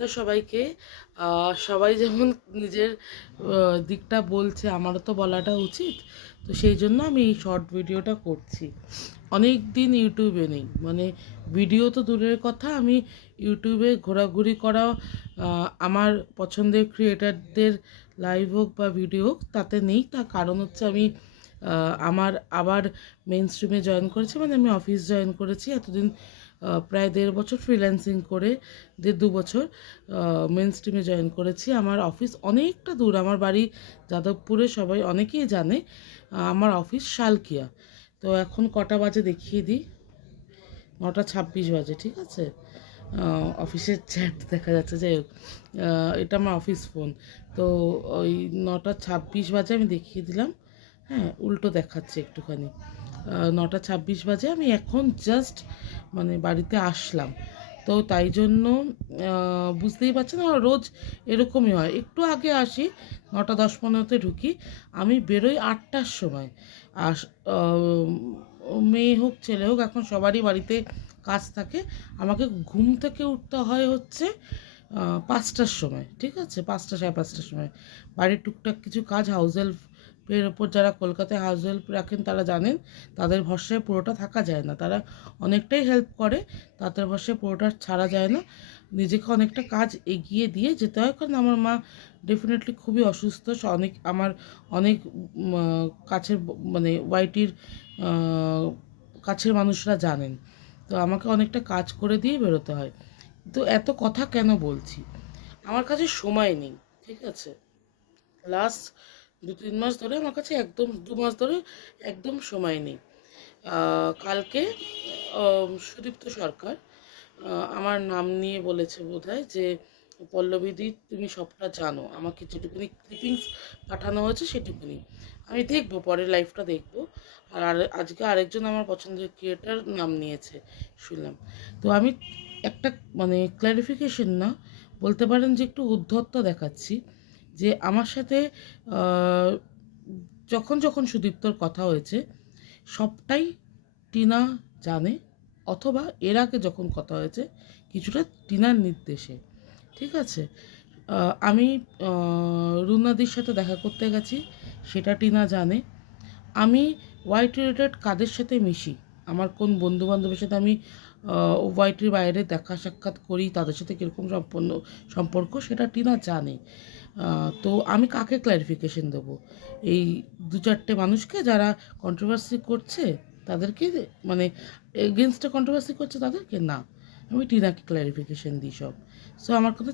Hello সবাইকে। সবাই যেমন নিজের দিকটা বলছে, আমারও তো বলাটা উচিত। তো সেই জন্য আমি এই শর্ট ভিডিওটা করছি। অনেক দিন ইউটিউবে নেই, মানে ভিডিও তো দূরের কথা, আমি ইউটিউবে ঘোরাঘুরি করা, আমার পছন্দের ক্রিয়েটারদের লাইভ হোক বা ভিডিও হোক তাতে নেই। তার কারণ হচ্ছে আমি আমার আবার মেন স্ট্রিমে জয়েন করেছি, মানে আমি অফিস জয়েন করেছি। এতদিন প্রায় 1.5 বছর ফ্রিল্যান্সিং করে, 1.5-2 বছর মেন স্ট্রিমে জয়েন করেছি। আমার অফিস অনেকটা দূর, আমার বাড়ি যাদবপুরে, সবাই অনেকেই জানে। আমার অফিস শালকিয়া। তো এখন কটা বাজে দেখিয়ে দিই, 9:26 বাজে, ঠিক আছে। অফিসের চ্যাট দেখা যাচ্ছে, যাই হোক, এটা আমার অফিস ফোন। তো ওই 9:26 বাজে আমি দেখিয়ে দিলাম। হ্যাঁ, উল্টো দেখাচ্ছে একটুখানি। 9:26 বাজে, আমি এখন জাস্ট মানে বাড়িতে আসলাম। তো তাই জন্য বুঝতেই পারছেন, আমার রোজ এরকমই হয়, একটু আগে আসি, 9:10-15 ঢুকি, আমি বেরোই 8টার সময়। আর মেয়ে হোক ছেলে হোক, এখন সবারই বাড়িতে কাজ থাকে। আমাকে ঘুম থেকে উঠতে হয় হচ্ছে 5টার সময়, ঠিক আছে, 5টা 5:30টার সময়। বাড়ির টুকটাক কিছু কাজ, হাউস হেল্পের ওপর যারা কলকাতায় হাউস হেল্প রাখেন তারা জানেন, তাদের ভরসায় পুরোটা থাকা যায় না। তারা অনেকটাই হেল্প করে, তাদের ভরসায় পুরোটা ছাড়া যায় না। নিজেকে অনেকটা কাজ এগিয়ে দিয়ে যেতে হয়, কারণ আমার মা ডেফিনেটলি খুবই অসুস্থ। আমার অনেক কাছের, মানে ওয়াইটির কাছের মানুষরা জানেন। তো আমাকে অনেকটা কাজ করে দিয়ে বেরোতে হয়। তো এত কথা কেন বলছি, আমার কাছে সময় নেই, ঠিক আছে। লাস্ট 2-3 মাস ধরে আমার কাছে, একদম 2 মাস ধরে একদম সময় নেই। কালকে সুদীপ্ত সরকার আমার নাম নিয়ে বলেছে বোধহয় যে, পল্লবীদি তুমি সবটা জানো, আমাকে যেটুকুনি ক্লিপিংস পাঠানো হয়েছে সেটুকুনি আমি দেখবো, পরের লাইফটা দেখবো। আজকে আরেকজন আমার পছন্দের ক্রিয়েটার নাম নিয়েছে শুনলাম। তো আমি একটা, মানে ক্ল্যারিফিকেশন না বলতে পারেন, যে একটু উদ্ধত্ত দেখাচ্ছি, যে আমার সাথে আহ, যখন যখন সুদীপ্তর কথা হয়েছে সবটাই টিনা জানে, অথবা এর আগে যখন কথা হয়েছে কিছুটা টিনার নির্দেশে, ঠিক আছে। আমি রুনাদির সাথে দেখা করতে গেছি, সেটা টিনা জানে। আমি ওয়াইটি রিলেটেড কাদের সাথে মিশি, আমার কোন বন্ধুবান্ধবের সাথে আমি ওয়াইটির বাইরে দেখা সাক্ষাৎ করি, তাদের সাথে কীরকম সম্পর্ক, সেটা টিনা জানে। তো আমি কাকে ক্ল্যারিফিকেশন দেবো? এই 2-4টে মানুষকে যারা কন্ট্রোভার্সি করছে তাদেরকে, মানে এগেনস্টে কন্ট্রোভার্সি করছে তাদেরকে না, আমি টিনাকে ক্ল্যারিফিকেশন দিই সব। সো আমার কোনো